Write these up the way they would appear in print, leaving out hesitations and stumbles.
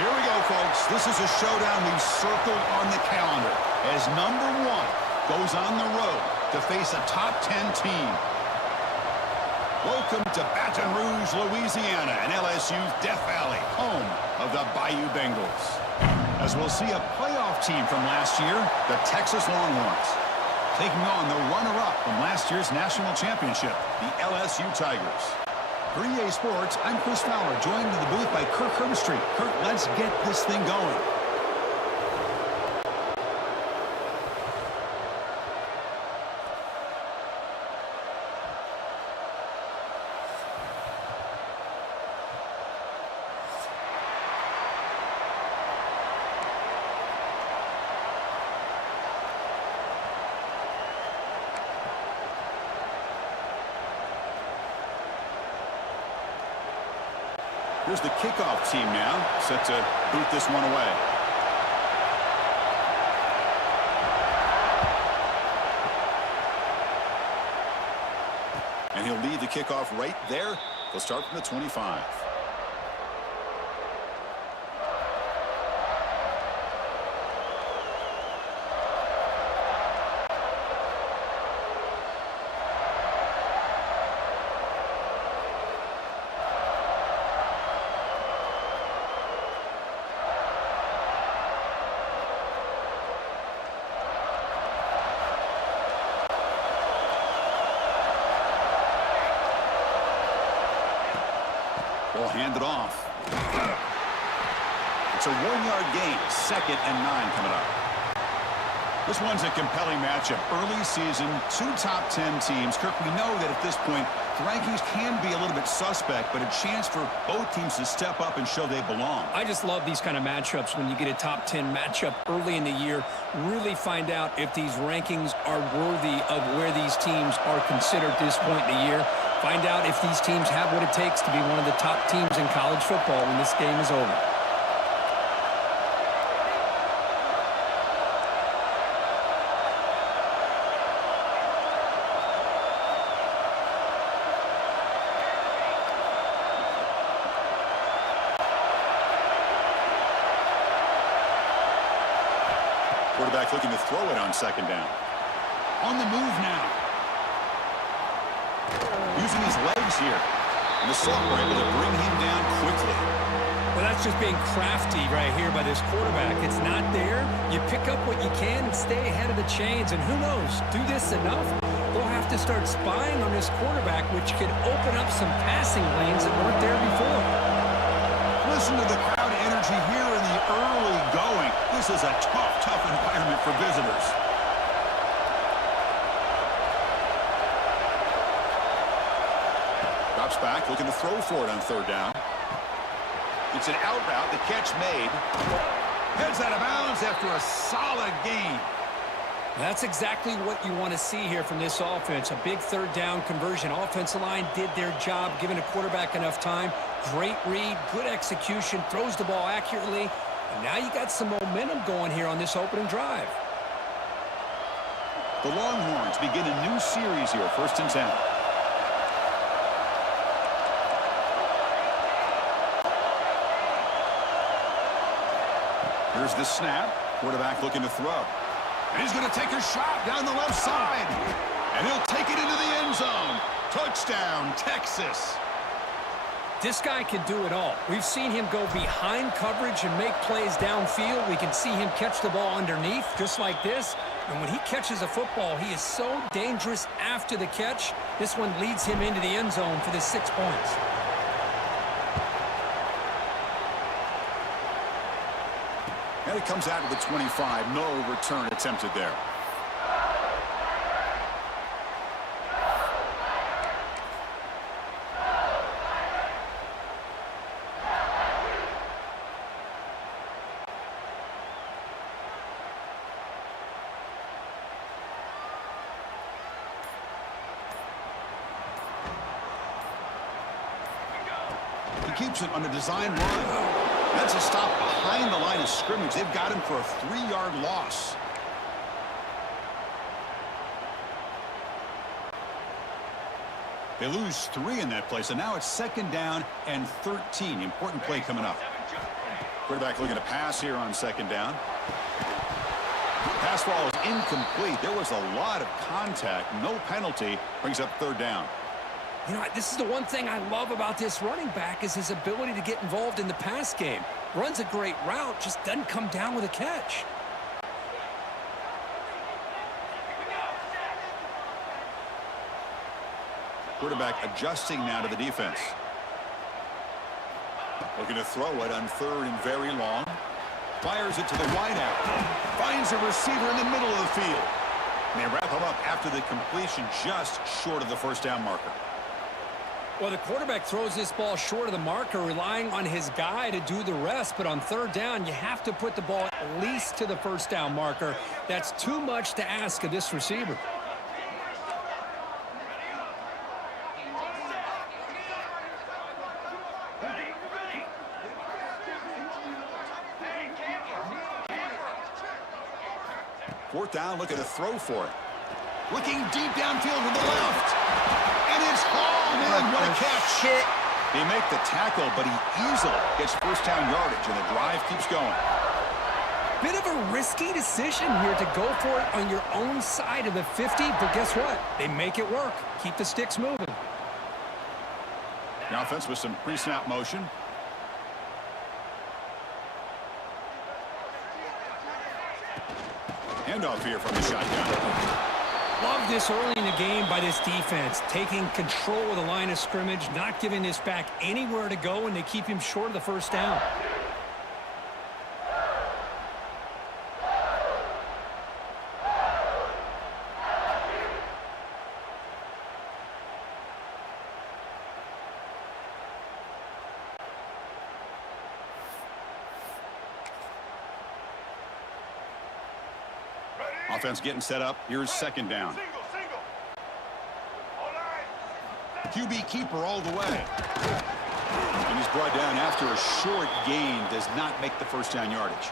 Here we go, folks. This is a showdown we've circled on the calendar as number 1 goes on the road to face a top 10 team. Welcome to Baton Rouge, Louisiana, and LSU's Death Valley, home of the Bayou Bengals. As we'll see a playoff team from last year, the Texas Longhorns, taking on the runner-up from last year's national championship, the LSU Tigers. For EA Sports, I'm Chris Fowler, joined in the booth by Kirk Herbstreit. Kirk, let's get this thing going. Here's the kickoff team now, set to boot this one away. And he'll lead the kickoff right there. He'll start from the 25. Ball handed off. It's a 1-yard gain. 2nd and 9 coming up. This one's a compelling matchup. Early season, 2 top 10 teams. Kirk, we know that at this point, the rankings can be a little bit suspect, but a chance for both teams to step up and show they belong. I just love these kind of matchups when you get a top 10 matchup early in the year. Really find out if these rankings are worthy of where these teams are considered at this point in the year. Find out if these teams have what it takes to be one of the top teams in college football when this game is over. Quarterback looking to throw it on second down. On the move now. Using his legs here. And the Saints were able to bring him down quickly. Well, that's just being crafty right here by this quarterback. It's not there. You pick up what you can and stay ahead of the chains. And who knows, do this enough, they'll have to start spying on this quarterback, which could open up some passing lanes that weren't there before. Listen to the crowd energy here in the early going. This is a tough environment for visitors. Drops back, looking to throw for it on third down. It's an out route, the catch made. Heads out of bounds after a solid gain. That's exactly what you want to see here from this offense. A big third down conversion. Offensive line did their job, giving a quarterback enough time. Great read, good execution, throws the ball accurately. And now you got some momentum going here on this opening drive. The Longhorns begin a new series here, 1st and 10. Here's the snap. Quarterback looking to throw. And he's going to take a shot down the left side. And he'll take it into the end zone. Touchdown, Texas. This guy can do it all. We've seen him go behind coverage and make plays downfield. We can see him catch the ball underneath, just like this. And when he catches a football, he is so dangerous after the catch. This one leads him into the end zone for the 6 points. And it comes out of the 25. No return attempted there. He keeps it on a design run. That's a stop behind the line of scrimmage. They've got him for a 3-yard loss. They lose 3 in that play, so now it's 2nd down and 13. Important play coming up. Quarterback looking to pass here on 2nd down. Pass ball is incomplete. There was a lot of contact. No penalty. Brings up 3rd down. You know, this is the one thing I love about this running back is his ability to get involved in the pass game. Runs a great route, just doesn't come down with a catch. Quarterback adjusting now to the defense. Looking to throw it on 3rd and very long. Fires it to the wideout. Finds a receiver in the middle of the field. And they wrap him up after the completion just short of the 1st down marker. Well, the quarterback throws this ball short of the marker, relying on his guy to do the rest. But on 3rd down, you have to put the ball at least to the 1st down marker. That's too much to ask of this receiver. Fourth down, looking to throw for it. Looking deep downfield to the left. And it's hauled in. What a catch. They make the tackle, but he easily gets 1st down yardage, and the drive keeps going. Bit of a risky decision here to go for it on your own side of the 50, but guess what? They make it work. Keep the sticks moving. The offense with some pre-snap motion. Handoff here from the shotgun. Love this early in the game by this defense, taking control of the line of scrimmage, not giving this back anywhere to go, and they keep him short of the 1st down. Offense getting set up. Here's 2nd down. QB keeper all the way. And he's brought down after a short gain. Does not make the 1st down yardage.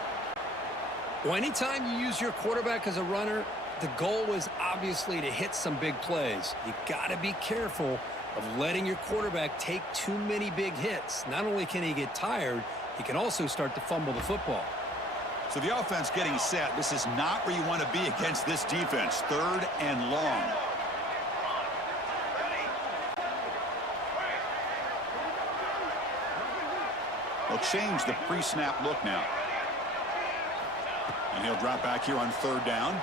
Well, anytime you use your quarterback as a runner, the goal is obviously to hit some big plays. You got to be careful of letting your quarterback take too many big hits. Not only can he get tired, he can also start to fumble the football. So the offense getting set. This is not where you want to be against this defense. 3rd and long. They'll change the pre-snap look now. And he'll drop back here on 3rd down.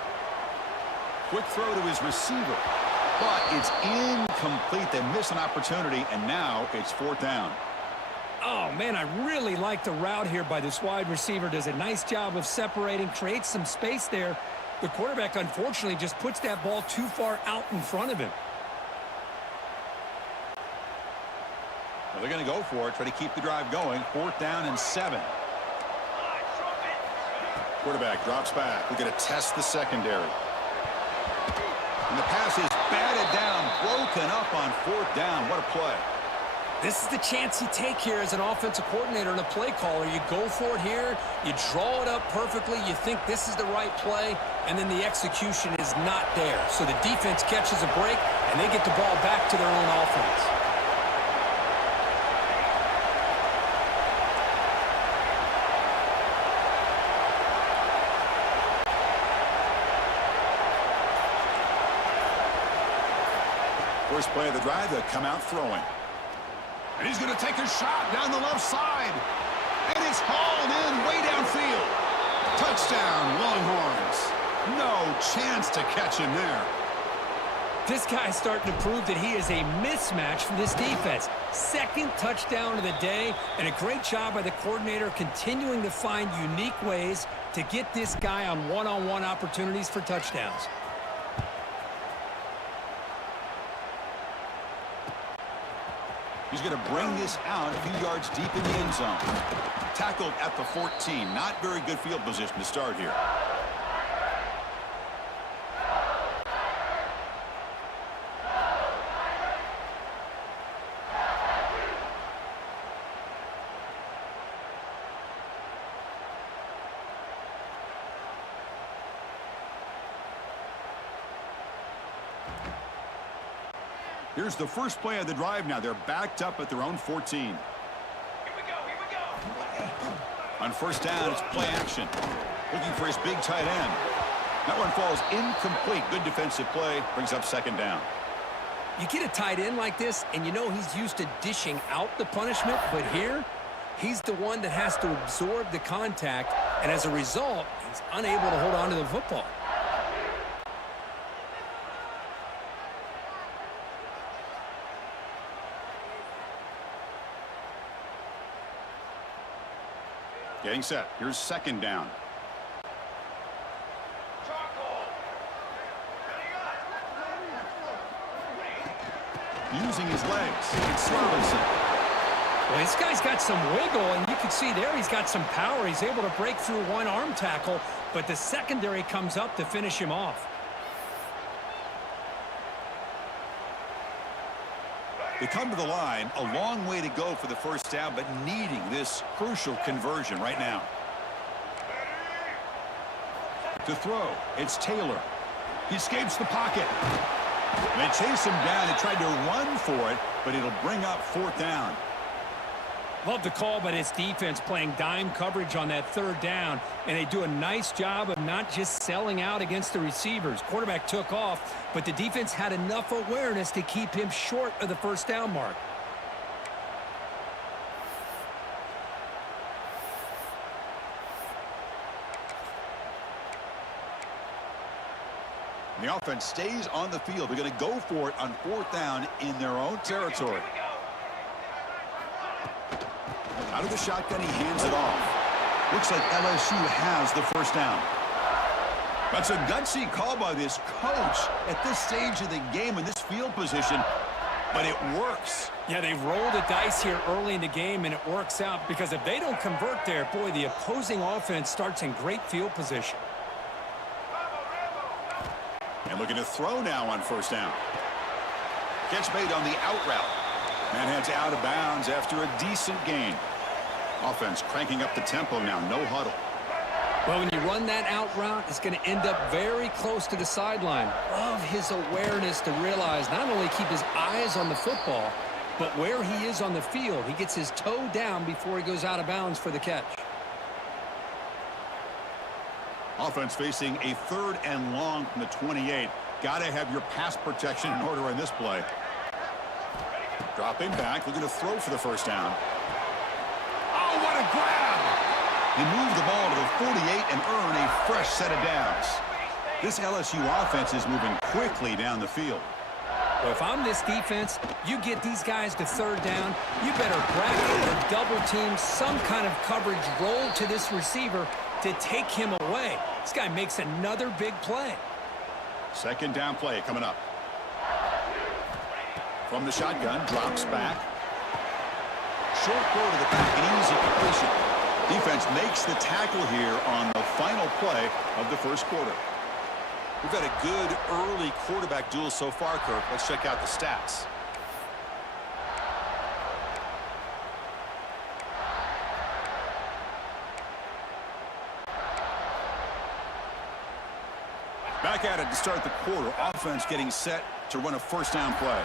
Quick throw to his receiver. But it's incomplete. They miss an opportunity, and now it's 4th down. Oh, man, I really like the route here by this wide receiver. Does a nice job of separating, creates some space there. The quarterback, unfortunately, just puts that ball too far out in front of him. Well, they're going to go for it, try to keep the drive going. 4th down and 7. Quarterback drops back. We're going to test the secondary. And the pass is batted down, broken up on 4th down. What a play. This is the chance you take here as an offensive coordinator and a play caller. You go for it here, you draw it up perfectly, you think this is the right play, and then the execution is not there. So the defense catches a break, and they get the ball back to their own offense. First play of the drive, they'll come out throwing. And he's going to take a shot down the left side. And it's hauled in way downfield. Touchdown, Longhorns. No chance to catch him there. This guy's starting to prove that he is a mismatch for this defense. 2nd touchdown of the day, and a great job by the coordinator continuing to find unique ways to get this guy on one-on-one opportunities for touchdowns. He's going to bring this out a few yards deep in the end zone. Tackled at the 14. Not very good field position to start here. Here's the first play of the drive now. They're backed up at their own 14. Here we go. On 1st down, it's play action. Looking for his big tight end. That one falls incomplete. Good defensive play. Brings up 2nd down. You get a tight end like this, and you know he's used to dishing out the punishment, but here, he's the one that has to absorb the contact, and as a result, he's unable to hold on to the football. Getting set. Here's 2nd down. Using his legs. It's Robinson. Well, this guy's got some wiggle, and you can see there he's got some power. He's able to break through one arm tackle, but the secondary comes up to finish him off. They come to the line, a long way to go for the 1st down, but needing this crucial conversion right now. To throw, it's Taylor. He escapes the pocket. They chase him down. They tried to run for it, but it'll bring up 4th down. Love the call by this defense playing dime coverage on that 3rd down, and they do a nice job of not just selling out against the receivers. Quarterback took off, but the defense had enough awareness to keep him short of the 1st down mark. The offense stays on the field. They're going to go for it on 4th down in their own territory. Out of the shotgun, he hands it off. Looks like LSU has the 1st down. That's a gutsy call by this coach at this stage of the game in this field position, but it works. Yeah, they rolled the dice here early in the game, and it works out because if they don't convert there, boy, the opposing offense starts in great field position. And looking to throw now on 1st down. Catch made on the out route. Man heads out of bounds after a decent gain. Offense cranking up the tempo now, no huddle. Well, when you run that out route, it's going to end up very close to the sideline. Love his awareness to realize not only keep his eyes on the football, but where he is on the field. He gets his toe down before he goes out of bounds for the catch. Offense facing a 3rd and long from the 28. Got to have your pass protection in order in this play. Dropping back, looking to throw for the first down. Oh, what a grab! He moved the ball to the 48 and earned a fresh set of downs. This LSU offense is moving quickly down the field. Well, if I'm this defense, you get these guys to 3rd down, you better bracket or double team some kind of coverage roll to this receiver to take him away. This guy makes another big play. 2nd down play coming up. From the shotgun, drops back. Short throw to the back, an easy completion. Defense makes the tackle here on the final play of the first quarter. We've had a good early quarterback duel so far, Kirk. Let's check out the stats. Back at it to start the quarter. Offense getting set to run a first down play.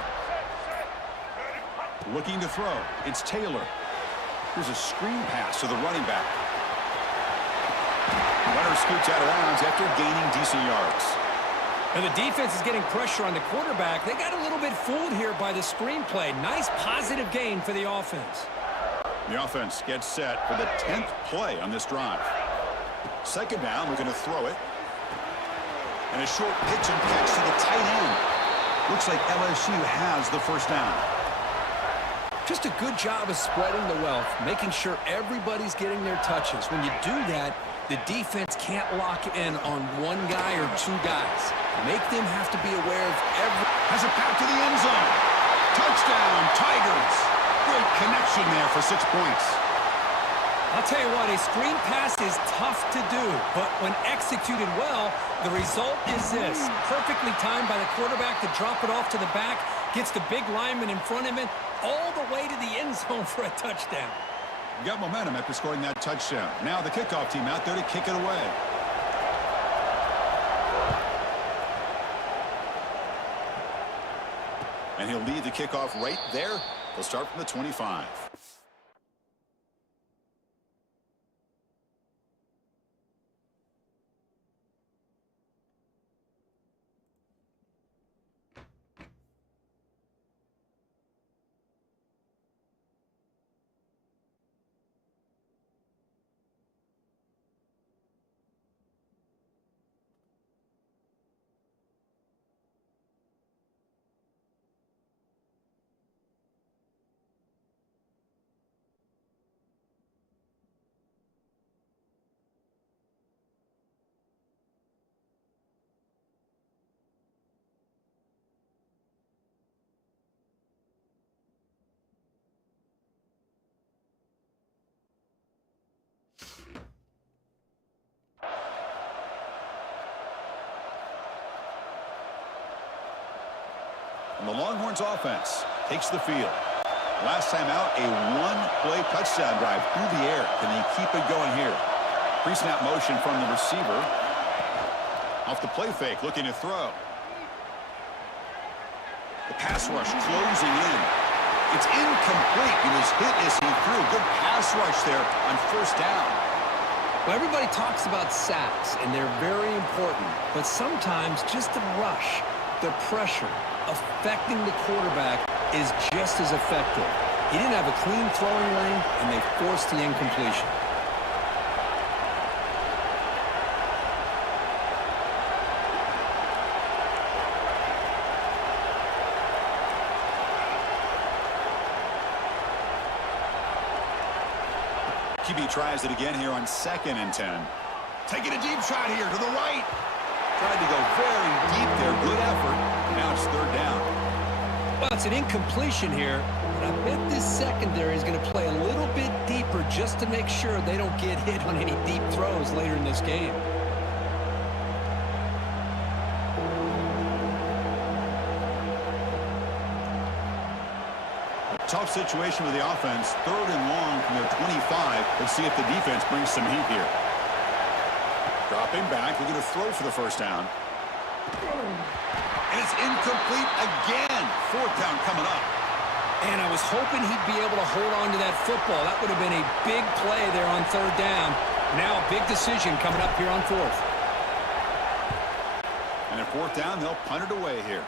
Looking to throw. It's Taylor. Here's a screen pass to the running back. Runner scoots out of bounds after gaining decent yards. And the defense is getting pressure on the quarterback. They got a little bit fooled here by the screenplay. Nice positive gain for the offense. The offense gets set for the 10th play on this drive. 2nd down, looking to throw it. And a short pitch and catch to the tight end. Looks like LSU has the first down. Just a good job of spreading the wealth, making sure everybody's getting their touches. When you do that, the defense can't lock in on one guy or 2 guys. Make them have to be aware of every... Has it back to the end zone. Touchdown, Tigers. Great connection there for 6 points. I'll tell you what, a screen pass is tough to do, but when executed well, the result is this. Perfectly timed by the quarterback to drop it off to the back, gets the big lineman in front of him, all the way to the end zone for a touchdown. You got momentum after scoring that touchdown. Now the kickoff team out there to kick it away. And he'll lead the kickoff right there. They'll start from the 25. And the Longhorns offense takes the field. Last time out, a 1-play touchdown drive through the air. Can they keep it going here? Pre-snap motion from the receiver. Off the play fake, looking to throw. The pass rush closing in. It's incomplete. He was hit as he threw. Good pass rush there on first down. Well, everybody talks about sacks, and they're very important. But sometimes just the rush, the pressure, affecting the quarterback is just as effective. He didn't have a clean throwing lane, and they forced the incompletion. QB tries it again here on 2nd and 10. Taking a deep shot here to the right. Tried to go very deep there. Good effort. Now it's 3rd down. Well, it's an incompletion here, but I bet this secondary is going to play a little bit deeper just to make sure they don't get hit on any deep throws later in this game. Tough situation with the offense. 3rd and long from their 25. Let's see if the defense brings some heat here. Dropping back, looking to throw for the first down. And it's incomplete again. 4th down coming up. And I was hoping he'd be able to hold on to that football. That would have been a big play there on 3rd down. Now a big decision coming up here on 4th. 4th down, they'll punt it away here.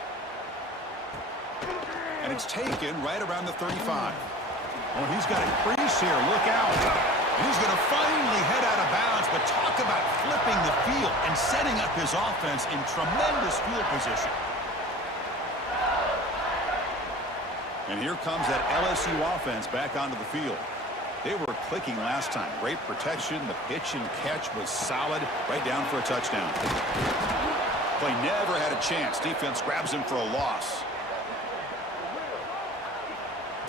And it's taken right around the 35. Oh, he's got a crease here. Look out. And he's going to finally head out of bounds, but talk about flipping the field and setting up his offense in tremendous field position. And here comes that LSU offense back onto the field. They were clicking last time. Great protection. The pitch and catch was solid. Right down for a touchdown. Play never had a chance. Defense grabs him for a loss.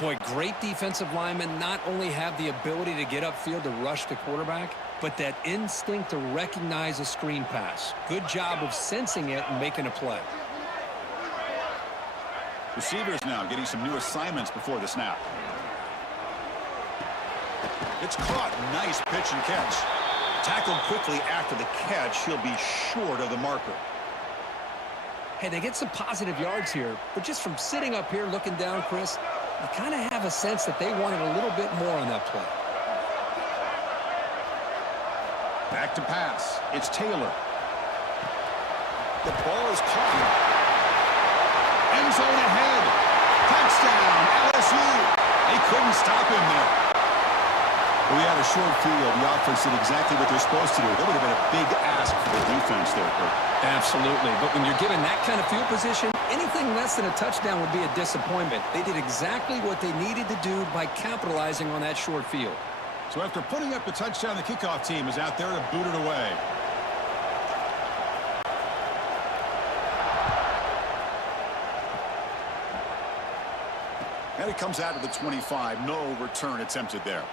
Boy, great defensive linemen not only have the ability to get upfield to rush the quarterback, but that instinct to recognize a screen pass. Good job of sensing it and making a play. Receivers now getting some new assignments before the snap. It's caught. Nice pitch and catch. Tackled quickly after the catch. He'll be short of the marker. Hey, they get some positive yards here, but just from sitting up here looking down, Chris, you kind of have a sense that they wanted a little bit more on that play. Back to pass. It's Taylor. The ball is caught. End zone ahead. Touchdown, LSU. They couldn't stop him there. We had a short field. The offense did exactly what they're supposed to do. That would have been a big ask for the defense there, Kurt. Absolutely. But when you're given that kind of field position, anything less than a touchdown would be a disappointment. They did exactly what they needed to do by capitalizing on that short field. So after putting up the touchdown, the kickoff team is out there to boot it away. And it comes out of the 25. No return attempted there.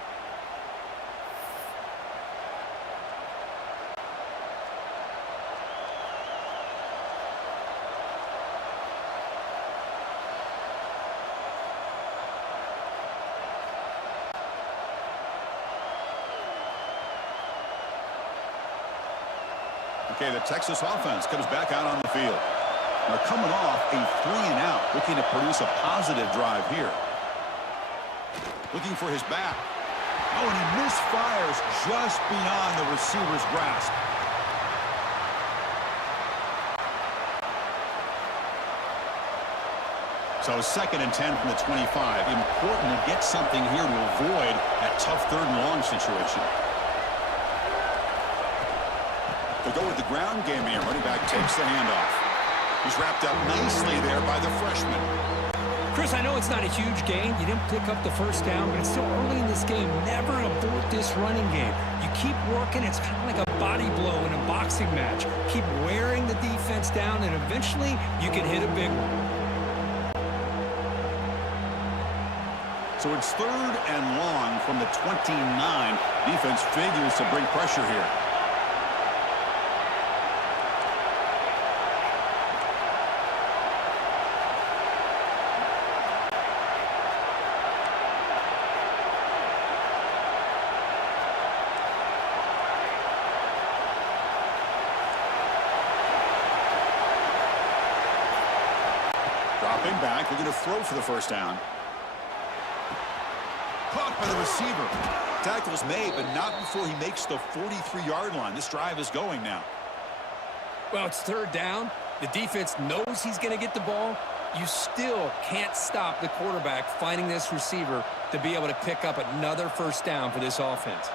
Okay, the Texas offense comes back out on the field. They're coming off a 3-and-out, looking to produce a positive drive here. Looking for his back. Oh, and he misfires just beyond the receiver's grasp. So 2nd and 10 from the 25. Important to get something here to avoid that tough 3rd and long situation. They go with the ground game here. Running back takes the handoff. He's wrapped up nicely there by the freshman. Chris, I know it's not a huge gain. You didn't pick up the first down, but it's still early in this game. Never abort this running game. You keep working. It's kind of like a body blow in a boxing match. Keep wearing the defense down, and eventually you can hit a big one. So it's 3rd and long from the 29. Defense figures to bring pressure here. Dropping back, looking to throw for the first down. Caught by the receiver. Tackle's made, but not before he makes the 43-yard line. This drive is going now. Well, it's 3rd down. The defense knows he's going to get the ball. You still can't stop the quarterback finding this receiver to be able to pick up another first down for this offense.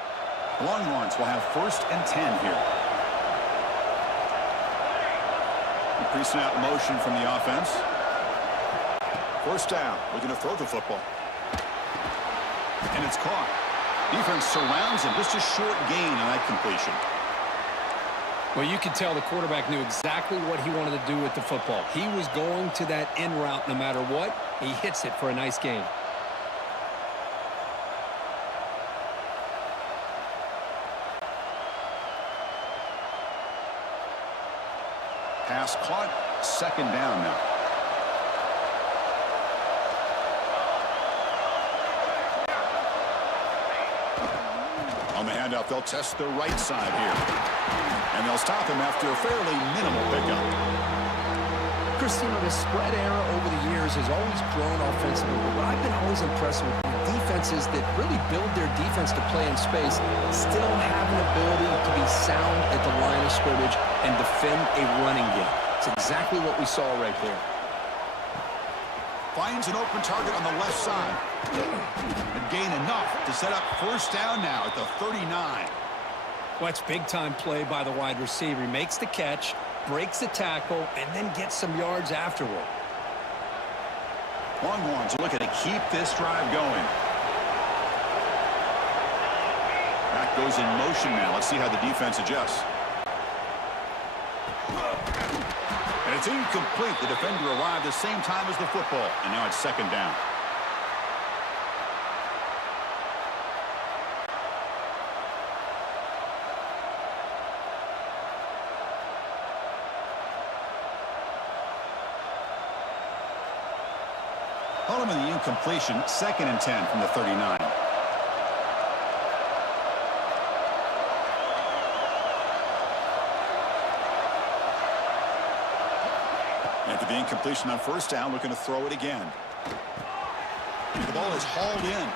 Longhorns will have 1st and 10 here. Pre-snap motion from the offense. 1st down, looking to throw the football. And it's caught. Defense surrounds him. Just a short gain on that completion. Well, you could tell the quarterback knew exactly what he wanted to do with the football. He was going to that in route no matter what. He hits it for a nice gain. Pass caught. 2nd down now. On the handoff, they'll test the right side here. And they'll stop him after a fairly minimal pickup. Chris, you know, the spread era over the years has always grown offensively. But what I've been always impressed with defenses that really build their defense to play in space still have an ability to be sound at the line of scrimmage and defend a running game. It's That's exactly what we saw right there. Finds an open target on the left side. And gain enough to set up first down now at the 39. Well, that's big-time play by the wide receiver. He makes the catch, breaks the tackle, and then gets some yards afterward. Longhorns are looking to keep this drive going. That goes in motion now. Let's see how the defense adjusts. And it's incomplete. The defender arrived the same time as the football. And now it's second down. Following the incompletion, 2nd and 10 from the 39. After the incompletion on first down, looking to throw it again. The ball is hauled in.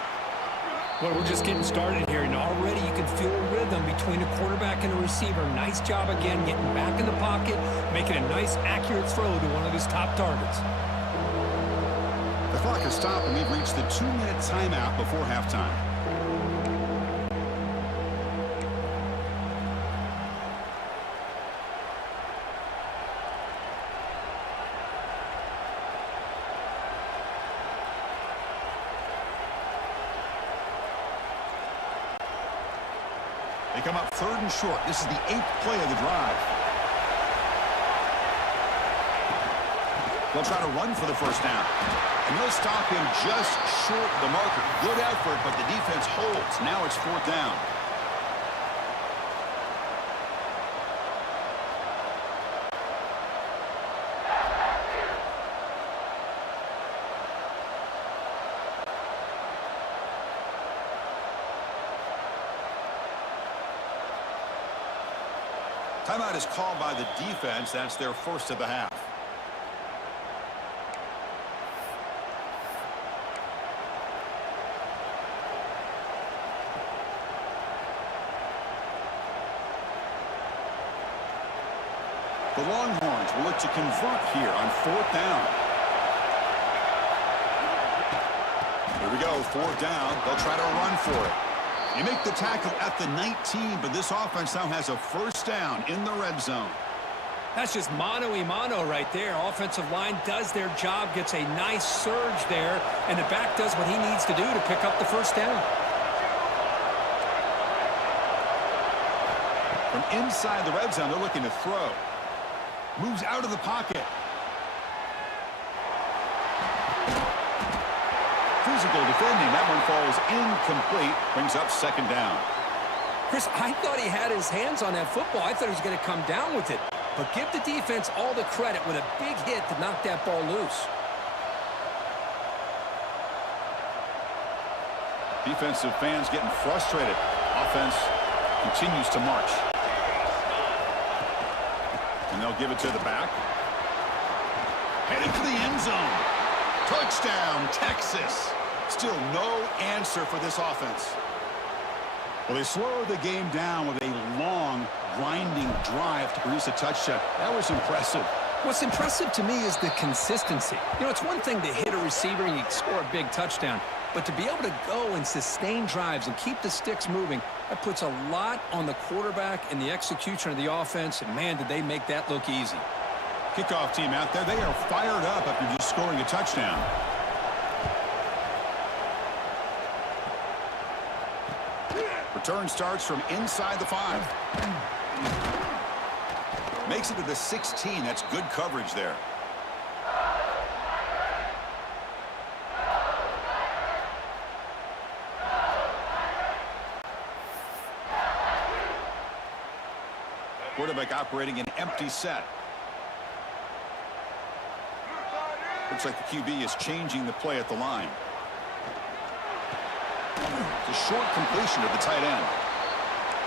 Well, we're just getting started here, and already you can feel a rhythm between a quarterback and a receiver. Nice job again getting back in the pocket, making a nice, accurate throw to one of his top targets. The clock has stopped, and we've reached the 2-minute timeout before halftime. They come up 3rd and short. This is the 8th play of the drive. They'll try to run for the first down. And they'll stop him just short of the marker. Good effort, but the defense holds. Now it's 4th down. Timeout is called by the defense. That's their first of the half. The Longhorns will look to convert here on 4th down. Here we go, 4th down. They'll try to run for it. You make the tackle at the 19, but this offense now has a first down in the red zone. That's just mano-a-mano right there. Offensive line does their job, gets a nice surge there, and the back does what he needs to do to pick up the first down. From inside the red zone, they're looking to throw. Moves out of the pocket. Physical defending. That one falls incomplete. Brings up 2nd down. Chris, I thought he had his hands on that football. I thought he was going to come down with it. But give the defense all the credit with a big hit to knock that ball loose. Defensive fans getting frustrated. Offense continues to march. And they'll give it to the back. Heading for the end zone. Touchdown, Texas. Still no answer for this offense. Well, they slowed the game down with a long, grinding drive to produce a touchdown. That was impressive. What's impressive to me is the consistency. You know, it's one thing to hit a receiver and you score a big touchdown, but to be able to go and sustain drives and keep the sticks moving, that puts a lot on the quarterback and the execution of the offense, and man, did they make that look easy. Kickoff team out there, they are fired up after just scoring a touchdown. Return starts from inside the 5. Makes it to the 16. That's good coverage there. Quarterback operating an empty set. Looks like the QB is changing the play at the line. It's a short completion to the tight end.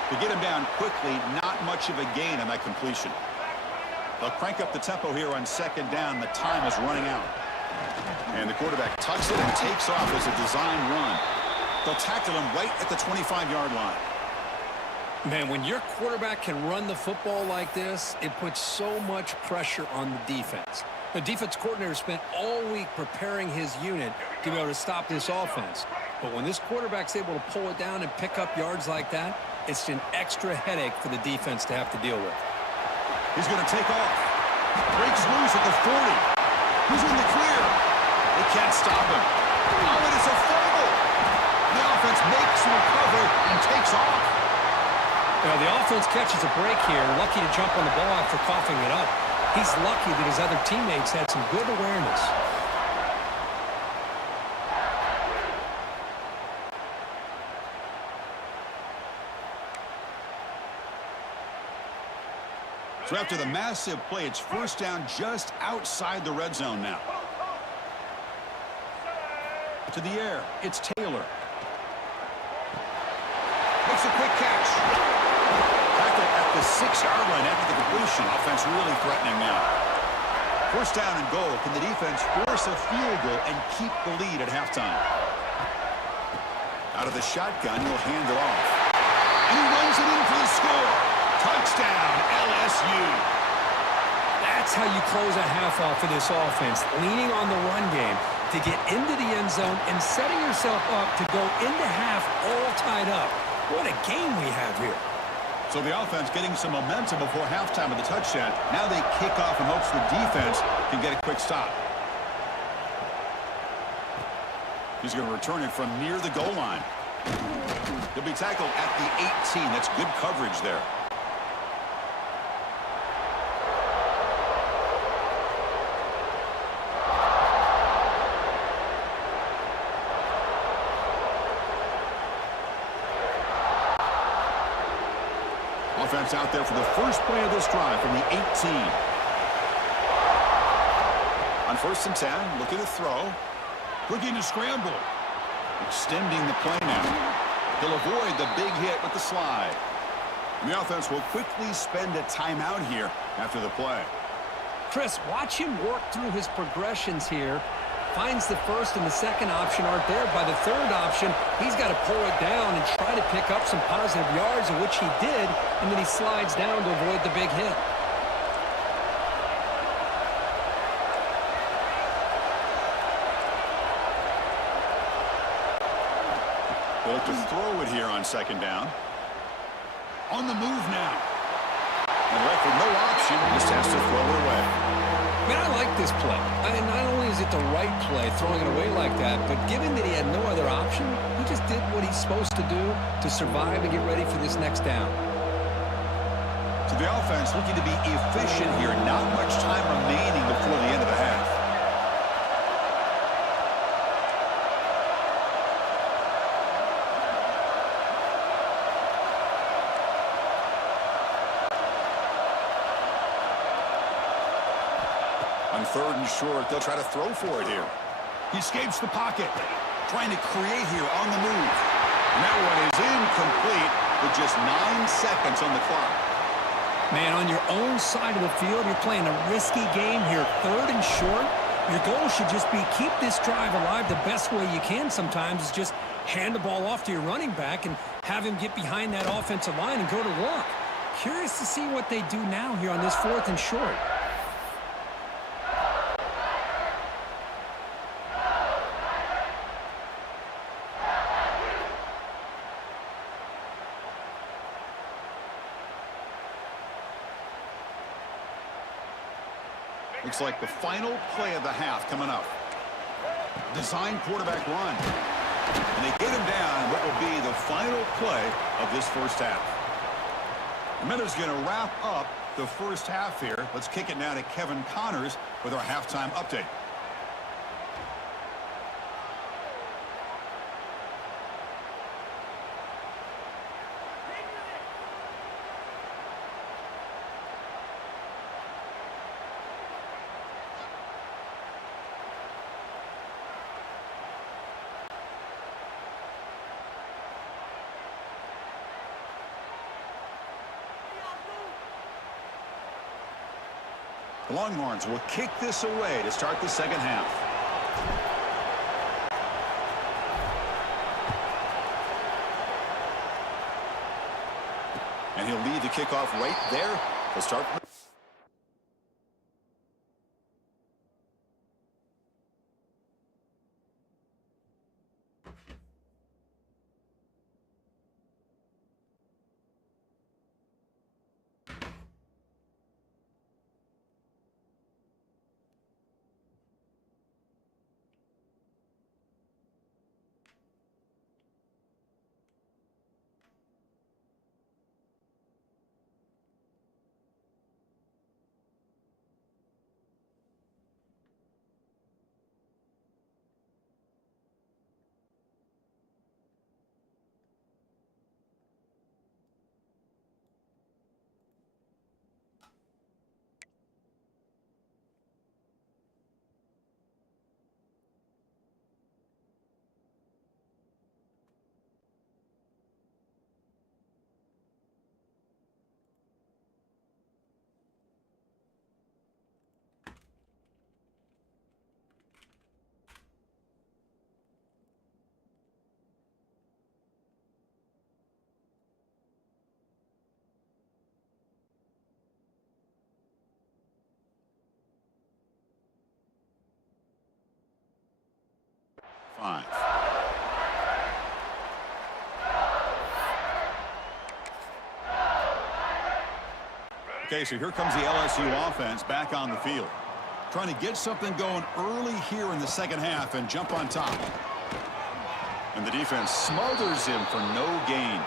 To get him down quickly, not much of a gain on that completion. They'll crank up the tempo here on 2nd down. The time is running out. And the quarterback tucks it and takes off as a design run. They'll tackle him right at the 25-yard line. Man, when your quarterback can run the football like this, it puts so much pressure on the defense. The defense coordinator spent all week preparing his unit to be able to stop this offense. But when this quarterback's able to pull it down and pick up yards like that, it's an extra headache for the defense to have to deal with. He's going to take off. Breaks loose at the 40. He's in the clear. They can't stop him. Oh, and it's a fumble. The offense makes the recovery and takes off. Well, the offense catches a break here, lucky to jump on the ball after coughing it up. He's lucky that his other teammates had some good awareness. So after the massive play, it's first down just outside the red zone now. To the air, it's Taylor. Makes a quick catch. Tackle at the 6-yard line after the completion. Offense really threatening now. First down and goal. Can the defense force a field goal and keep the lead at halftime? Out of the shotgun, he'll hand it off. And he runs it in for the score. Touchdown, LSU. That's how you close a half off for this offense, leaning on the run game to get into the end zone and setting yourself up to go into half all tied up. What a game we have here. So the offense getting some momentum before halftime of the touchdown. Now they kick off in hopes the defense can get a quick stop. He's going to return it from near the goal line. He'll be tackled at the 18. That's good coverage there. Offense out there for the first play of this drive from the 18. On 1st and 10, looking to throw. Looking to scramble. Extending the play now. He'll avoid the big hit with the slide. And the offense will quickly spend a timeout here after the play. Chris, watch him work through his progressions here. Finds the first and the second option aren't there. By the third option, he's got to pull it down and try to pick up some positive yards, of which he did, and then he slides down to avoid the big hit. They'll have to throw it here on 2nd down. On the move now. And right with no option, just has to throw it away. Man, I like this play. Not only is it the right play, throwing it away like that, but given that he had no other option, he just did what he's supposed to do to survive and get ready for this next down. So the offense looking to be efficient here. Not much time remaining before the end of the half. On 3rd and short, they'll try to throw for it here. He escapes the pocket, trying to create here on the move. And that one is incomplete with just 9 seconds on the clock. Man, on your own side of the field, you're playing a risky game here. 3rd and short, your goal should just be keep this drive alive the best way you can sometimes is just hand the ball off to your running back and have him get behind that offensive line and go to work. Curious to see what they do now here on this 4th and short. Looks like the final play of the half coming up. Design quarterback run. And they get him down what will be the final play of this first half. The Miners going to wrap up the first half here. Let's kick it now to Kevin Connors with our halftime update. The Longhorns will kick this away to start the second half. And he'll lead the kickoff right there. He'll start. Five. Okay, so here comes the LSU offense back on the field. Trying to get something going early here in the second half and jump on top. And the defense smothers him for no gain.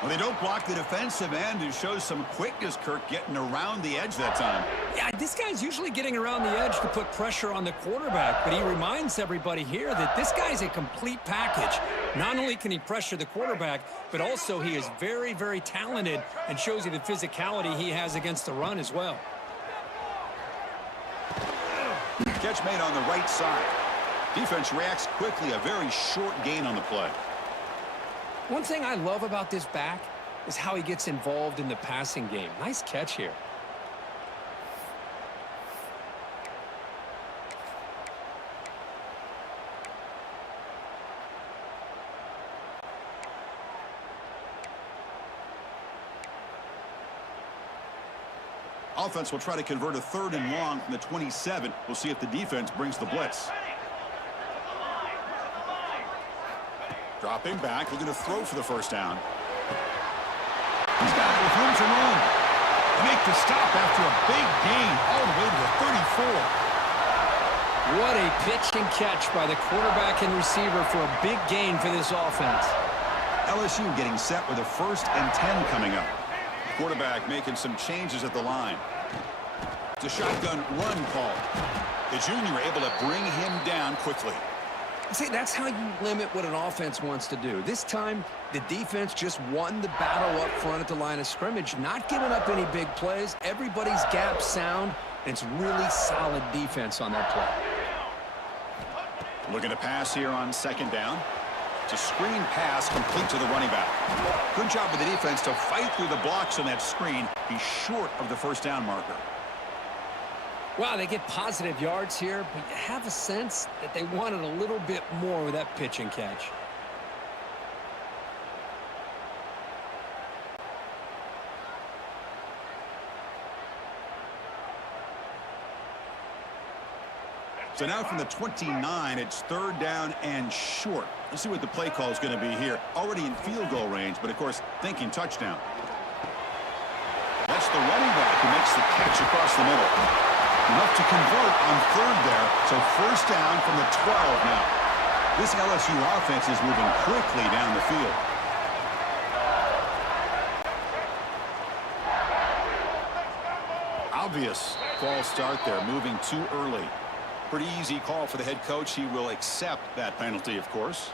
Well, they don't block the defensive end, who shows some quickness, Kirk, getting around the edge that time. Yeah, this guy's usually getting around the edge to put pressure on the quarterback, but he reminds everybody here that this guy's a complete package. Not only can he pressure the quarterback, but also he is very, very talented and shows you the physicality he has against the run as well. Catch made on the right side. Defense reacts quickly, a very short gain on the play. One thing I love about this back is how he gets involved in the passing game. Nice catch here. Offense will try to convert a 3rd and long from the 27. We'll see if the defense brings the blitz. Dropping back, looking to throw for the first down. He's got it with room to run. They make the stop after a big gain all the way to the 34. What a pitch and catch by the quarterback and receiver for a big gain for this offense. LSU getting set with a 1st and 10 coming up. Quarterback making some changes at the line. It's a shotgun run call. The junior able to bring him down quickly. See, that's how you limit what an offense wants to do. This time, the defense just won the battle up front at the line of scrimmage, not giving up any big plays. Everybody's gap sound, and it's really solid defense on that play. Looking to pass here on 2nd down. It's a screen pass complete to the running back. Good job of the defense to fight through the blocks on that screen. He's short of the 1st down marker. Wow, they get positive yards here, but you have a sense that they wanted a little bit more with that pitch and catch. So now from the 29, it's 3rd down and short. Let's see what the play call is going to be here. Already in field goal range, but of course, thinking touchdown. That's the running back who makes the catch across the middle. Enough to convert on 3rd there, so 1st down from the 12 now. This LSU offense is moving quickly down the field. Obvious false start there, moving too early. Pretty easy call for the head coach. He will accept that penalty, of course.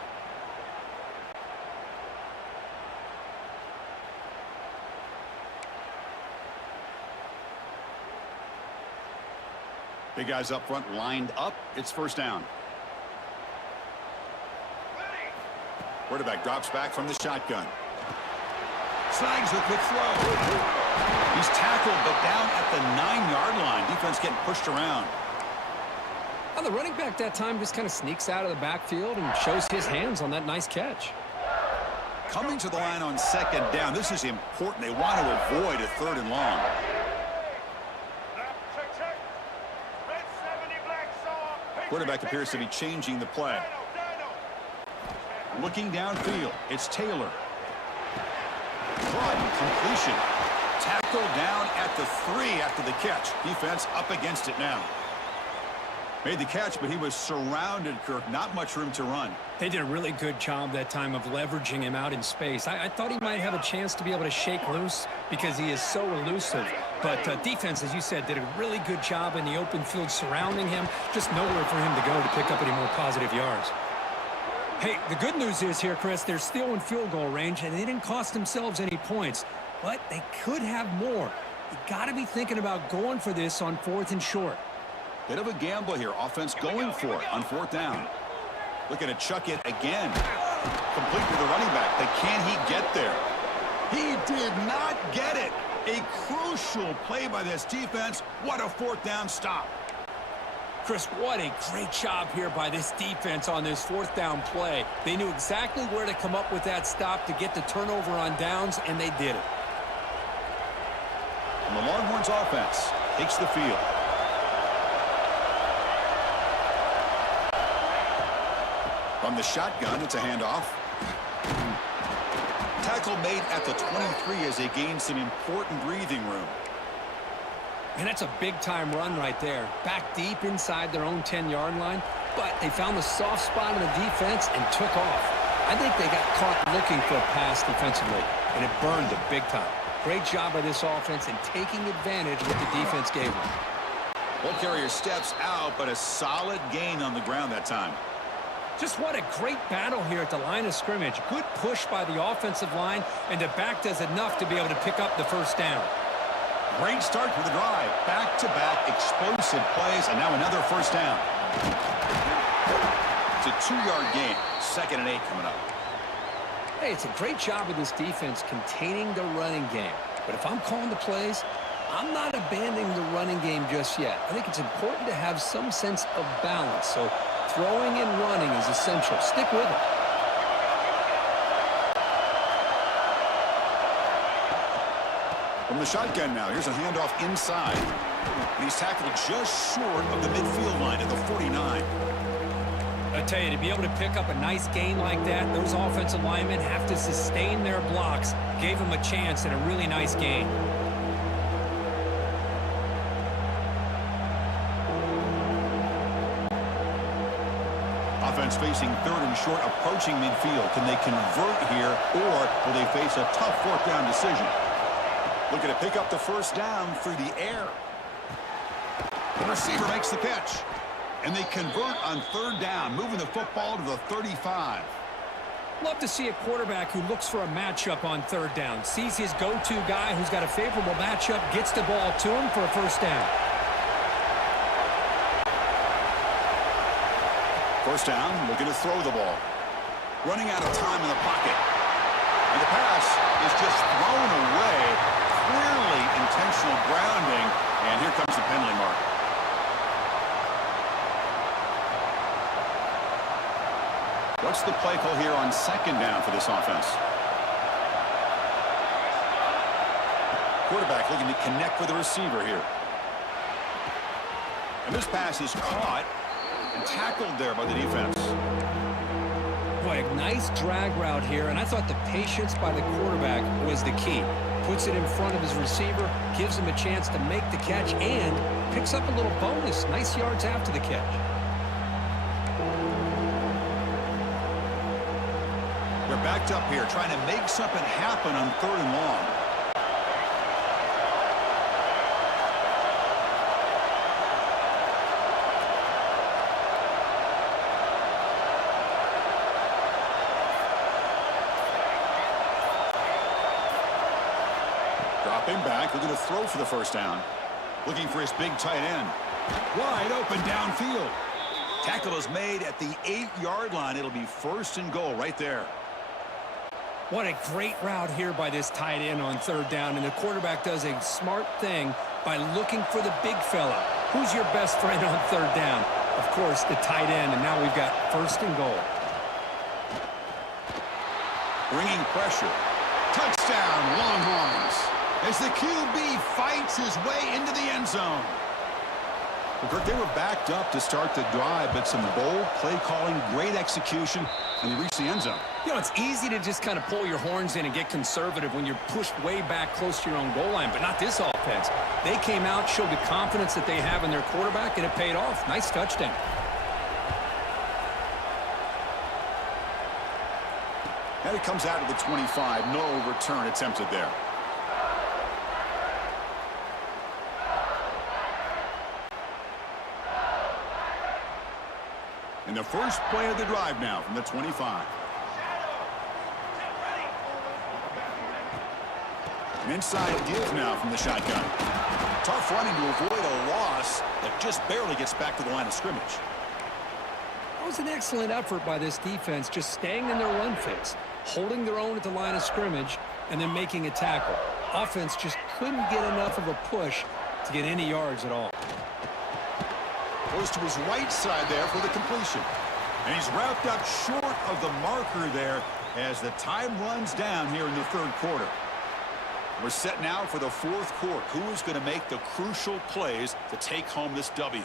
Big guys up front lined up. It's 1st down. Quarterback drops back from the shotgun. Snags a quick throw. He's tackled, but down at the 9-yard line. Defense getting pushed around. Well, the running back that time just kind of sneaks out of the backfield and shows his hands on that nice catch. Coming to the line on second down. This is important. They want to avoid a third and long. Quarterback appears to be changing the play. Looking downfield, it's Taylor. Broad completion. Tackled down at the 3 after the catch. Defense up against it now. Made the catch, but he was surrounded, Kirk. Not much room to run. They did a really good job that time of leveraging him out in space. I thought he might have a chance to be able to shake loose because he is so elusive. But defense, as you said, did a really good job in the open field surrounding him. Just nowhere for him to go to pick up any more positive yards. Hey, the good news is here, Chris, they're still in field goal range, and they didn't cost themselves any points. But they could have more. You got to be thinking about going for this on 4th and short. Bit of a gamble here. Offense going for it on 4th down. Looking to chuck it again. Complete to the running back. But can he get there? He did not get it. A crucial play by this defense. What a 4th down stop. Chris, what a great job here by this defense on this 4th down play. They knew exactly where to come up with that stop to get the turnover on downs, and they did it. And the Longhorns offense takes the field. From the shotgun, it's a handoff. Tackle made at the 23 as they gain some important breathing room. And that's a big-time run right there. Back deep inside their own 10-yard line, but they found the soft spot in the defense and took off. I think they got caught looking for a pass defensively, and it burned them big time. Great job by this offense in taking advantage of what the defense gave them. Ball carrier steps out, but a solid gain on the ground that time. Just what a great battle here at the line of scrimmage. Good push by the offensive line, and the back does enough to be able to pick up the 1st down. Great start for the drive. Back-to-back explosive plays, and now another 1st down. It's a 2-yard gain. 2nd and 8 coming up. Hey, it's a great job of this defense containing the running game. But if I'm calling the plays, I'm not abandoning the running game just yet. I think it's important to have some sense of balance. So throwing and running is essential. Stick with it. From the shotgun now, here's a handoff inside. And he's tackled just short of the midfield line at the 49. I tell you, to be able to pick up a nice gain like that, those offensive linemen have to sustain their blocks. Gave them a chance and a really nice gain. Offense facing 3rd and short, approaching midfield. Can they convert here, or will they face a tough 4th down decision? Looking to pick up the 1st down through the air. The receiver makes the catch. And they convert on 3rd down, moving the football to the 35. Love to see a quarterback who looks for a matchup on 3rd down. Sees his go-to guy who's got a favorable matchup, gets the ball to him for a 1st down. 1st down, looking to throw the ball. Running out of time in the pocket. And the pass is just thrown away. Clearly intentional grounding. And here comes the penalty mark. What's the play call here on 2nd down for this offense? Quarterback looking to connect with the receiver here. And this pass is caught and tackled there by the defense. Boy, a nice drag route here, and I thought the patience by the quarterback was the key. Puts it in front of his receiver, gives him a chance to make the catch, and picks up a little bonus. Nice yards after the catch. They're backed up here, trying to make something happen on 3rd and long. Dropping back, looking to throw for the 1st down. Looking for his big tight end. Wide open downfield. Tackle is made at the 8-yard line. It'll be 1st and goal right there. What a great route here by this tight end on 3rd down, and the quarterback does a smart thing by looking for the big fella. Who's your best friend on 3rd down? Of course, the tight end, and now we've got 1st and goal. bringing pressure. Touchdown, Longhorns, as the QB fights his way into the end zone. Well, Kirk, they were backed up to start the drive, but some bold play calling, great execution, and they reached the end zone. You know, it's easy to just kind of pull your horns in and get conservative when you're pushed way back close to your own goal line, but not this offense. They came out, showed the confidence that they have in their quarterback, and it paid off. Nice touchdown. And it comes out to the 25. No return attempted there. And the first play of the drive now from the 25. An inside give now from the shotgun. Tough running to avoid a loss that just barely gets back to the line of scrimmage. That was an excellent effort by this defense, just staying in their run fits, holding their own at the line of scrimmage, and then making a tackle. Offense just couldn't get enough of a push to get any yards at all. Goes to his right side there for the completion. And he's wrapped up short of the marker there as the time runs down here in the third quarter. We're set now for the fourth quarter. Who is going to make the crucial plays to take home this W?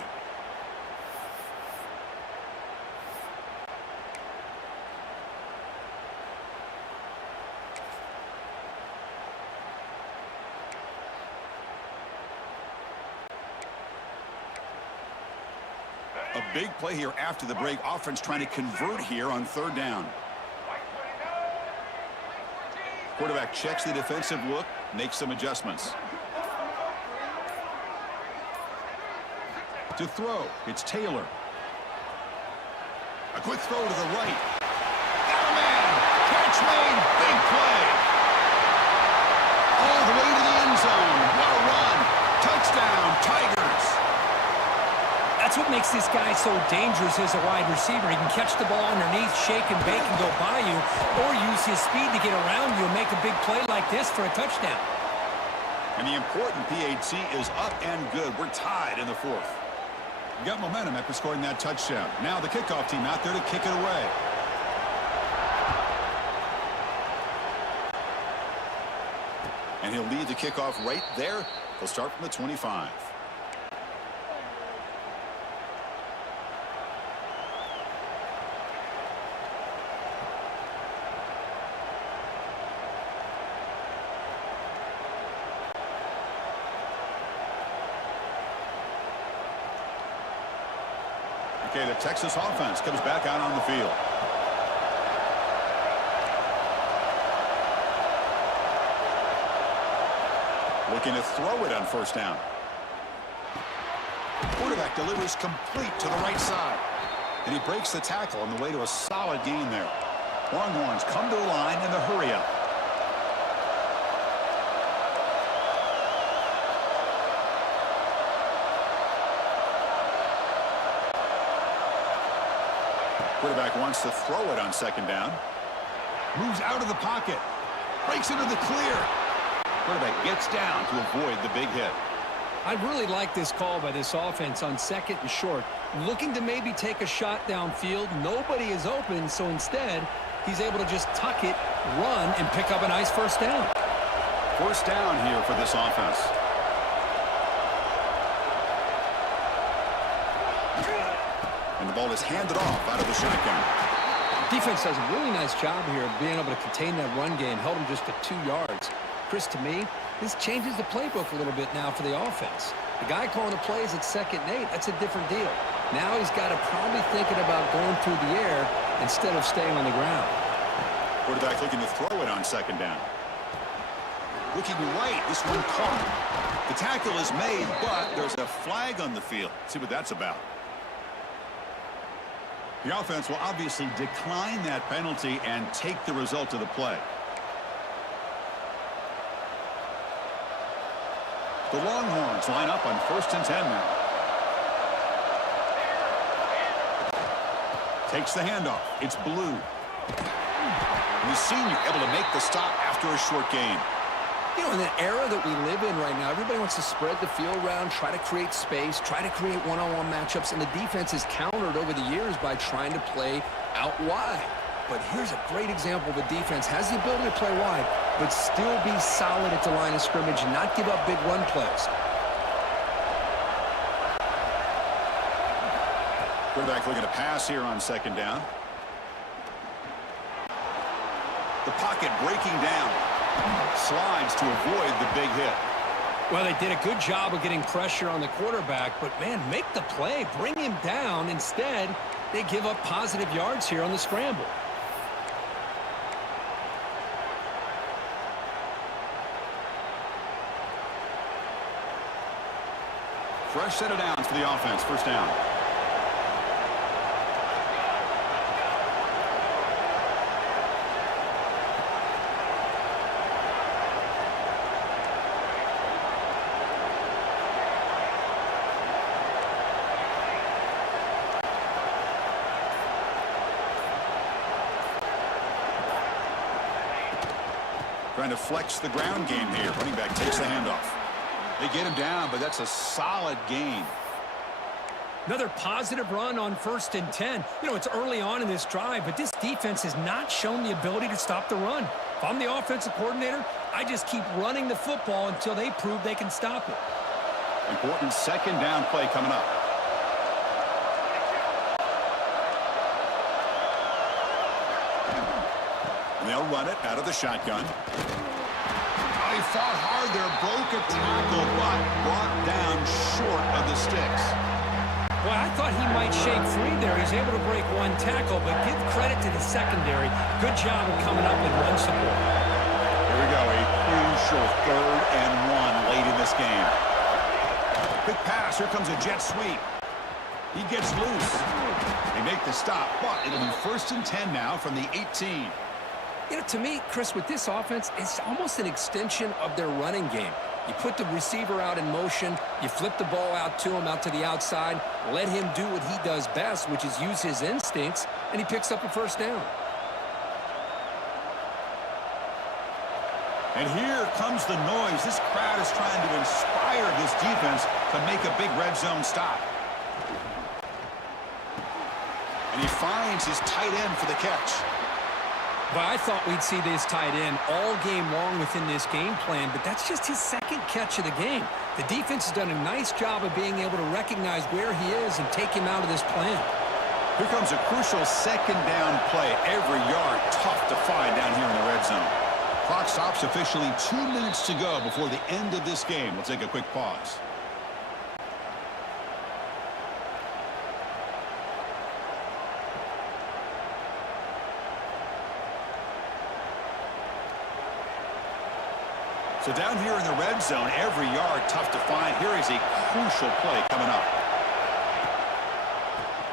A big play here after the break. Offense trying to convert here on third down. Quarterback checks the defensive look, makes some adjustments. To throw, it's Taylor. A quick throw to the right. Got a man! Catch made! Big play! All the way to the end zone. What a run! Touchdown, Tigers! That's what makes this guy so dangerous as a wide receiver. He can catch the ball underneath, shake and bake and go by you, or use his speed to get around you and make a big play like this for a touchdown. And the important PAT is up and good. We're tied in the fourth. We got momentum after scoring that touchdown. Now the kickoff team out there to kick it away. And he'll lead the kickoff right there. He'll start from the 25. Okay, the Texas offense comes back out on the field. Looking to throw it on first down. Quarterback delivers complete to the right side. And he breaks the tackle on the way to a solid gain there. Longhorns come to the line in the hurry-up. Quarterback wants to throw it on second down. Moves out of the pocket. Breaks into the clear. Quarterback gets down to avoid the big hit. I really like this call by this offense on second and short. Looking to maybe take a shot downfield. Nobody is open, so instead, he's able to just tuck it, run, and pick up a nice first down. First down here for this offense. And the ball is handed off out of the shotgun. Defense does a really nice job here of being able to contain that run game, held him just to 2 yards. Chris, to me, this changes the playbook a little bit now for the offense. The guy calling the plays at 2nd and 8, that's a different deal. Now he's got to probably thinking about going through the air instead of staying on the ground. Quarterback looking to throw it on second down. Looking right, this one caught. The tackle is made, but there's a flag on the field. Let's see what that's about. The offense will obviously decline that penalty and take the result of the play. The Longhorns line up on 1st and 10 now. Takes the handoff. It's Blue. And the senior able to make the stop after a short gain. You know, in the era that we live in right now, everybody wants to spread the field around, try to create space, try to create one-on-one matchups, and the defense is countered over the years by trying to play out wide. but here's a great example. The defense has the ability to play wide, but still be solid at the line of scrimmage and not give up big run plays. Quarterback looking to pass here on second down. The pocket breaking down. Slides to avoid the big hit. Well, they did a good job of getting pressure on the quarterback, but, man, make the play. Bring him down. Instead, they give up positive yards here on the scramble. Fresh set of downs for the offense. First down. Trying to flex the ground game here. Running back takes the handoff. They get him down, but that's a solid gain. Another positive run on 1st and 10. You know, it's early on in this drive, but this defense has not shown the ability to stop the run. If I'm the offensive coordinator, I just keep running the football until they prove they can stop it. Important second down play coming up. They'll run it out of the shotgun. Oh, he fought hard there, broke a tackle, but brought down short of the sticks. Boy, I thought he might shake free there. He's able to break one tackle, but give credit to the secondary. Good job of coming up with run support. Here we go, a crucial 3rd and 1 late in this game. Quick pass, here comes a jet sweep. He gets loose. They make the stop, but it'll be 1st and 10 now from the 18. You know, to me, Chris, with this offense, it's almost an extension of their running game. You put the receiver out in motion, you flip the ball out to him, out to the outside, let him do what he does best, which is use his instincts, and he picks up a first down. And here comes the noise. This crowd is trying to inspire this defense to make a big red zone stop. And he finds his tight end for the catch. But I thought we'd see this tight end all game long within this game plan, but that's just his 2nd catch of the game. The defense has done a nice job of being able to recognize where he is and take him out of this plan. Here comes a crucial second down play. Every yard tough to find down here in the red zone. Clock stops officially 2 minutes to go before the end of this game. We'll take a quick pause. So down here in the red zone, every yard tough to find. Here is a crucial play coming up.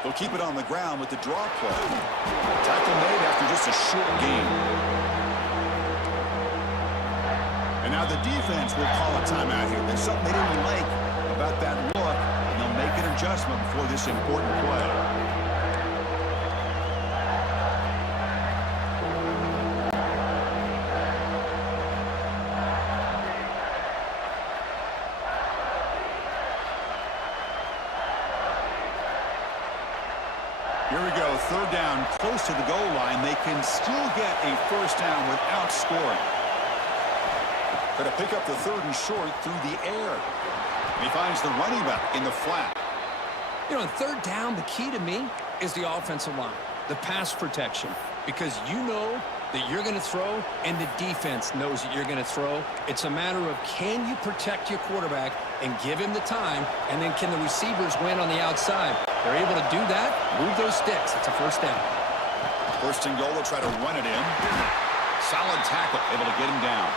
They'll keep it on the ground with the draw play. Tackle made after just a short gain. And now the defense will call a timeout here. There's something they didn't like about that look, and they'll make an adjustment before this important play. Here we go, 3rd down, close to the goal line. They can still get a first down without scoring. Going to pick up the 3rd and short through the air. And he finds the running back in the flat. You know, on 3rd down, the key to me is the offensive line, the pass protection, because you know that you're going to throw and the defense knows that you're going to throw. It's a matter of can you protect your quarterback and give him the time, and then can the receivers win on the outside? They're able to do that, move those sticks. It's a first down. 1st and goal, they'll try to run it in. Solid tackle, able to get him down.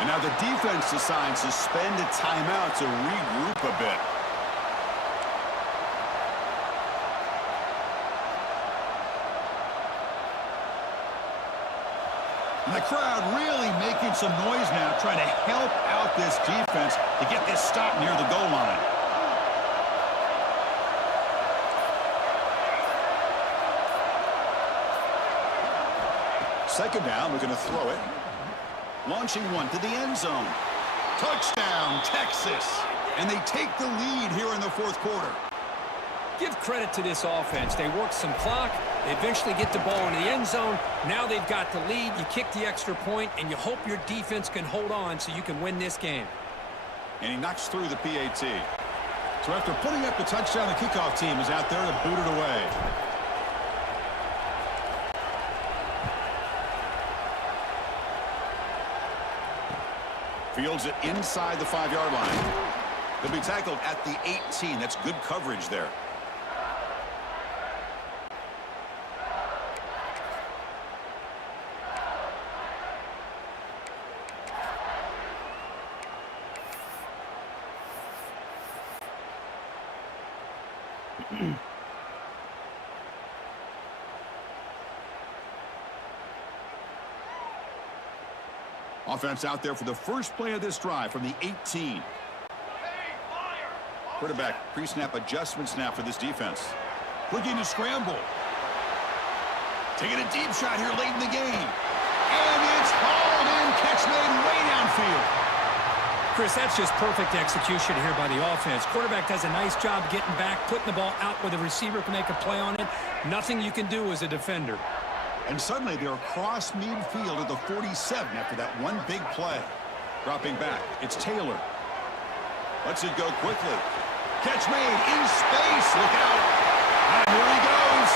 And now the defense decides to spend a timeout to regroup a bit. And the crowd really making some noise now, trying to help out this defense to get this stop near the goal line. Second down, we're going to throw it. Launching one to the end zone. Touchdown, Texas. And they take the lead here in the 4th quarter. Give credit to this offense. They worked some clock, They eventually get the ball into the end zone. Now they've got the lead. You kick the extra point, and you hope your defense can hold on so you can win this game. And he knocks through the PAT. So after putting up the touchdown, the kickoff team is out there to boot it away. Fields it inside the 5-yard line. He'll be tackled at the 18. That's good coverage there. Offense out there for the first play of this drive from the 18. Quarterback pre-snap adjustment snap for this defense. Looking to scramble. Taking a deep shot here late in the game. And it's hauled in. Catch made way downfield. Chris, that's just perfect execution here by the offense. Quarterback does a nice job getting back, putting the ball out where the receiver can make a play on it. Nothing you can do as a defender. And suddenly they're across midfield at the 47 after that one big play. Dropping back, it's Taylor. Lets it go quickly. Catch made in space. Look out. And here he goes.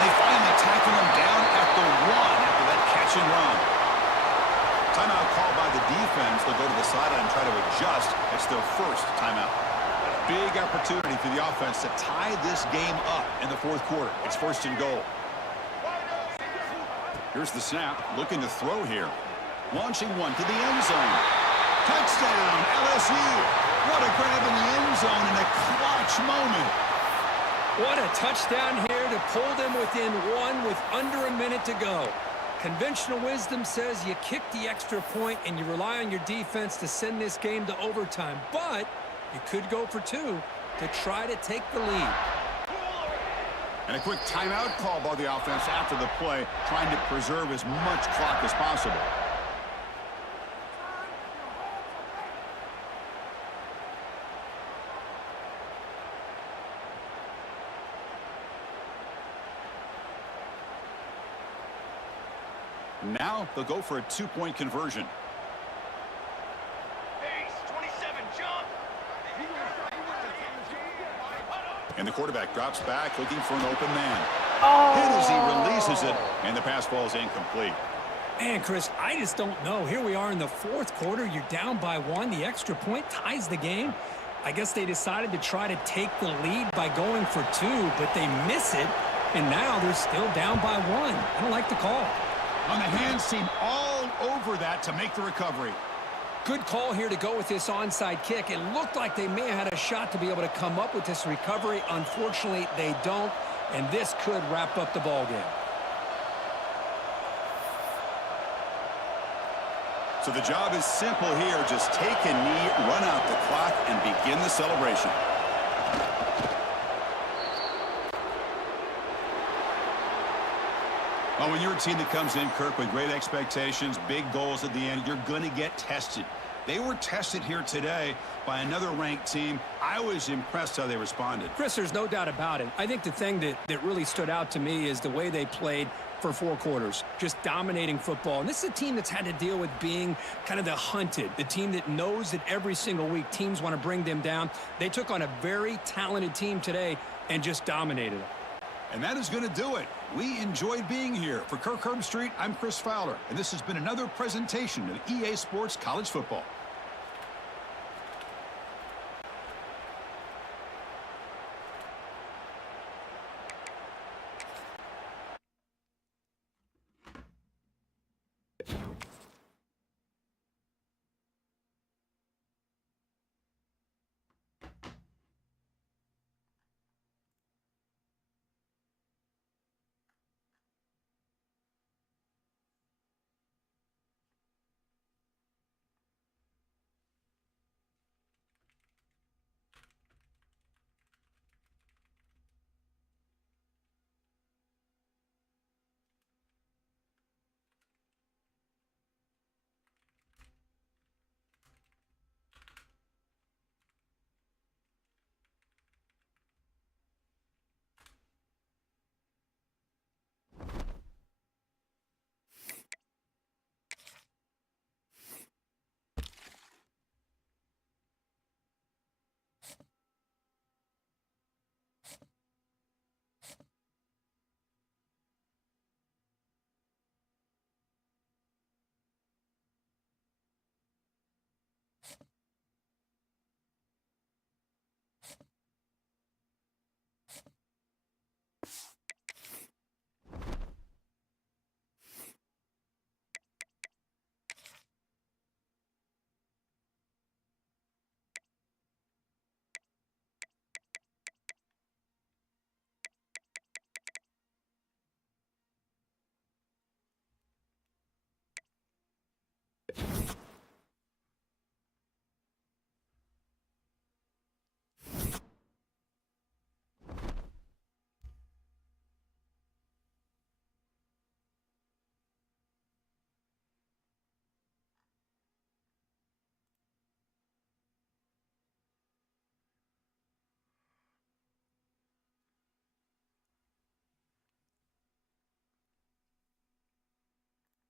They finally tackle him down at the 1 after that catch and run. Timeout called by the defense. They'll go to the sideline and try to adjust. It's their first timeout. Big opportunity for the offense to tie this game up in the fourth quarter. It's first and goal. Here's the snap, looking to throw here. Launching one to the end zone. Touchdown, LSU. What a grab in the end zone in a clutch moment. What a touchdown here to pull them within one with under a minute to go. Conventional wisdom says you kick the extra point and you rely on your defense to send this game to overtime. But you could go for 2 to try to take the lead. And a quick timeout call by the offense after the play, trying to preserve as much clock as possible. Now they'll go for a 2-point conversion. And the quarterback drops back, looking for an open man. Hit as he releases it, and the pass ball is incomplete. Man, Chris, I just don't know. Here we are in the fourth quarter. You're down by 1. The extra point ties the game. I guess they decided to try to take the lead by going for 2, but they miss it, and now they're still down by 1. I don't like the call. On the hands team all over that to make the recovery. Good call here to go with this onside kick. It looked like they may have had a shot to be able to come up with this recovery. Unfortunately, they don't, and this could wrap up the ball game. So the job is simple here. Just take a knee, run out the clock, and begin the celebration. Well, when you're a team that comes in, Kirk, with great expectations, big goals at the end, you're going to get tested. They were tested here today by another ranked team. I was impressed how they responded. Chris, there's no doubt about it. I think the thing that really stood out to me is the way they played for 4 quarters, just dominating football. And this is a team that's had to deal with being kind of the hunted, the team that knows that every single week teams want to bring them down. They took on a very talented team today and just dominated them. And that is going to do it. We enjoyed being here. For Kirk Herbstreit, I'm Chris Fowler, and this has been another presentation of EA Sports College Football.